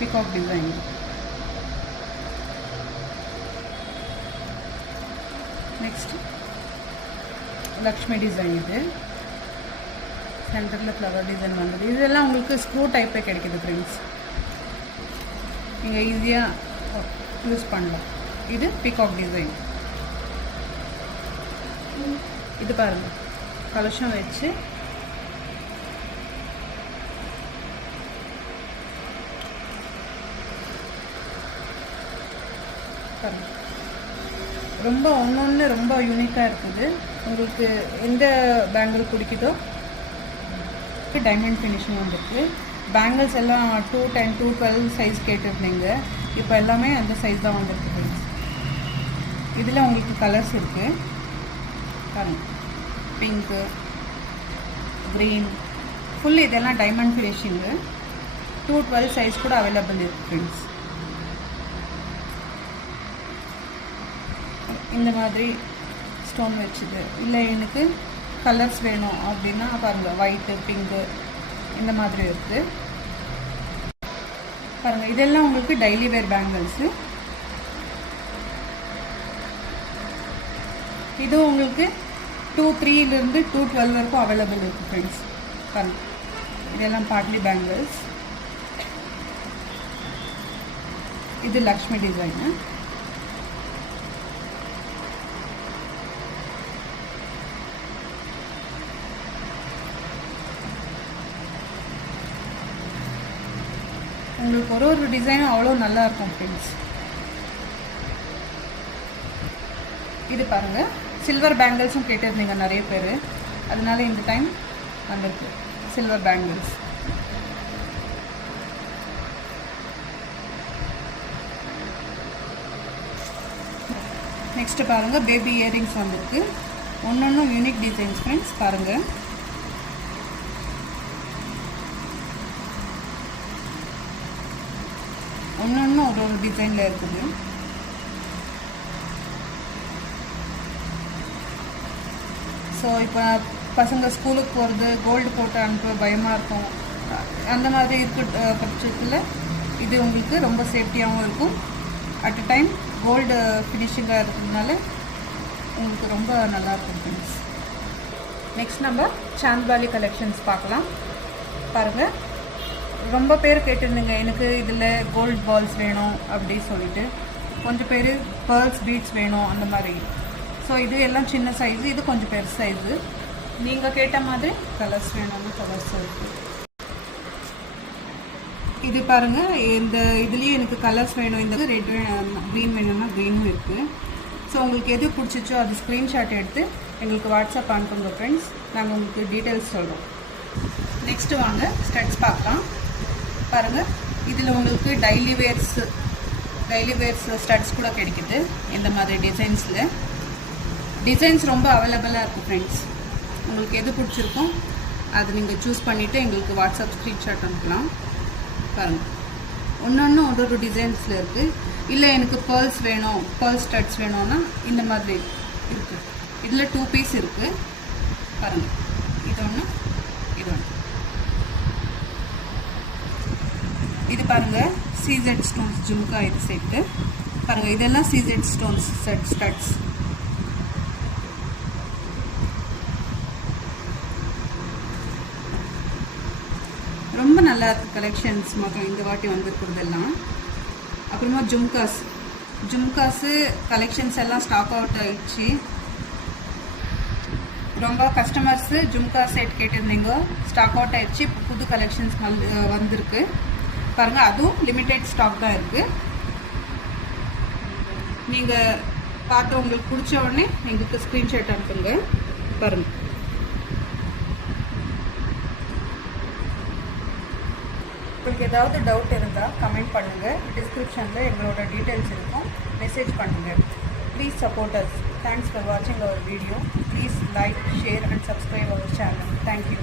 Peacock design. Next Lakshmi design. இது சென்டரில் flower design வந்தது. இதெல்லாம் உங்களுக்கு ஸ்க்ரூ டைப்பே கிடைக்கிது ஃப்ரெண்ட்ஸ். நீங்கள் ஈஸியாக யூஸ் பண்ணலாம். இது பீகாக் டிசைன். இது பாருங்கள், கலசம் வச்சு பாருங்கள். ரொம்ப ஒன்று ரொம்ப யூனிக்காக இருக்குது. உங்களுக்கு எந்த பேங்கிள் பிடிக்குதோ டைமண்ட் ஃபினிஷிங் வந்துருக்கு. பேங்கிள்ஸ் எல்லாம் 210 212 சைஸ் கேட்டிருந்தீங்க. இப்போ எல்லாமே அந்த சைஸ் தான் வந்துருக்கு ஃப்ரெண்ட்ஸ். இதில் உங்களுக்கு கலர்ஸ் இருக்குது பாருங்கள். பிங்க்கு, க்ரீன், ஃபுல் இதெல்லாம் டைமண்ட் ஃபினிஷிங்கு. 212 சைஸ் கூட அவைலபிள் இருக்குது ஃப்ரெண்ட்ஸ். இந்த மாதிரி ஸ்டோன் வச்சுது. இல்லை எனக்கு கலர்ஸ் வேணும் அப்படின்னா பாருங்கள், ஒயிட்டு, பிங்க்கு இந்த மாதிரி இருக்குது பாருங்கள். இதெல்லாம் உங்களுக்கு டெய்லி வேர் பேங்கிள்ஸு. இது உங்களுக்கு 203 212 வரைக்கும் அவைலபிள் இருக்குது ஃப்ரெண்ட்ஸ். பாருங்கள், இதெல்லாம் பார்ட்லி பேங்கிள்ஸ். இது லக்ஷ்மி டிசைனு. உங்களுக்கு ஒரு டிசைனும் அவ்வளோ நல்லா இருக்கும் ஃப்ரெண்ட்ஸ். இது பாருங்கள், சில்வர் பேங்கிள்ஸும் கேட்டிருந்தீங்க நிறைய பேர், அதனால இந்த டைம் வந்திருக்கு சில்வர் பேங்கிள்ஸ். நெக்ஸ்ட்டு பாருங்கள், பேபி இயரிங்ஸ் வந்திருக்கு. ஒன்றும் யூனிக் டிசைன்ஸ் ஃப்ரெண்ட்ஸ். பாருங்கள், ஒன்று ஒரு டிசைனில் இருக்குது. ஸோ இப்போ பசங்க ஸ்கூலுக்கு போகிறது, கோல்டு போட்டு அனுப்ப பயமாக இருக்கும். அந்த மாதிரி இருக்க பட்சத்தில் இது உங்களுக்கு ரொம்ப சேஃப்டியாகவும் இருக்கும். அட் அ டைம் கோல்டு ஃபினிஷிங்காக இருக்கிறதுனால உங்களுக்கு ரொம்ப நல்லாயிருக்கும் ஃப்ரெண்ட்ஸ். நெக்ஸ்ட் நம்ம சாந்த்வாலி கலெக்ஷன்ஸ் பார்க்கலாம். பாருங்கள், ரொம்ப பேர் கேட்டிருந்தீங்க எனக்கு இதில் கோல்டு பால்ஸ் வேணும் அப்படி சொல்லிட்டு. கொஞ்சம் பேர் பேர்ல்ஸ் பீட்ஸ் வேணும் அந்த மாதிரி. ஸோ இது எல்லாம் சின்ன சைஸு, இது கொஞ்சம் பெருசு சைஸு. நீங்கள் கேட்ட மாதிரி கலர்ஸ் வேணும்னு கலர்ஸ் இருக்குது. இது பாருங்கள், இந்த இதுலேயே எனக்கு கலர்ஸ் வேணும். இந்த ரெட் க்ரீன் வேணும்னா க்ரீனும் இருக்குது. ஸோ உங்களுக்கு எது பிடிச்சிச்சோ அது ஸ்க்ரீன்ஷாட் எடுத்து எங்களுக்கு வாட்ஸ்அப் அனுப்புங்க ஃப்ரெண்ட்ஸ். நாங்கள் உங்களுக்கு டீட்டெயில்ஸ் சொல்கிறோம். நெக்ஸ்ட்டு வாங்க ஸ்டட்ஸ் பார்க்கலாம். பாருங்கள், இதில் உங்களுக்கு டெய்லி வேர்ஸ் ஸ்டட்ஸ் கூட கிடைக்குது. இந்த மாதிரி டிசைன்ஸில் டிசைன்ஸ் ரொம்ப அவைலபிளாக இருக்குது ஃப்ரெண்ட்ஸ். உங்களுக்கு எது பிடிச்சிருக்கோ அது நீங்கள் சூஸ் பண்ணிவிட்டு எங்களுக்கு வாட்ஸ்அப் ஸ்க்ரீன்ஷாட் அனுப்பலாம். பாருங்கள், ஒன்று ஒரு டிசைன்ஸில் இருக்குது. இல்லை எனக்கு பேர்ல்ஸ் வேணும், பேர்ல் ஸ்டட்ஸ் வேணும்னா இந்த மாதிரி இருக்குது. இதில் 2 பீஸ் இருக்குது. பாருங்கள், இது ஒன்று, இது ஒன்று. இது பாருங்கள், CZ ஸ்டோன்ஸ் ஜும்கா. இது செட்டு பாருங்கள், இதெல்லாம் CZ ஸ்டோன்ஸ் ஸ்டட்ஸ். ரொம்ப நல்லா இருக்குது கலெக்ஷன்ஸ் மக்கள் இந்த வாட்டி வந்துருக்கிறதெல்லாம். அப்புறமா ஜும்காஸு கலெக்ஷன்ஸ் எல்லாம் ஸ்டாக் அவுட் ஆகிடுச்சு. ரொம்ப கஸ்டமர்ஸு ஜும்கா செட் கேட்டிருந்தீங்க, ஸ்டாக் அவுட் ஆகிடுச்சு. இப்போ புது கலெக்ஷன்ஸ் வந்திருக்கு பாருங்கள். அதுவும் லிமிட்டெட் ஸ்டாக் தான் இருக்குது. நீங்கள் பார்த்து உங்களுக்கு பிடிச்ச உடனே எங்களுக்கு ஸ்க்ரீன்ஷாட் அனுப்புங்க. பாருங்கள், உங்களுக்கு ஏதாவது டவுட் இருந்தால் கமெண்ட் பண்ணுங்கள். டிஸ்கிரிப்ஷனில் எங்களோட டீட்டெயில்ஸ் இருக்கும், மெசேஜ் பண்ணுங்கள். Please support us. Thanks for வாட்சிங் our video. Please like, share and subscribe our channel. Thank you.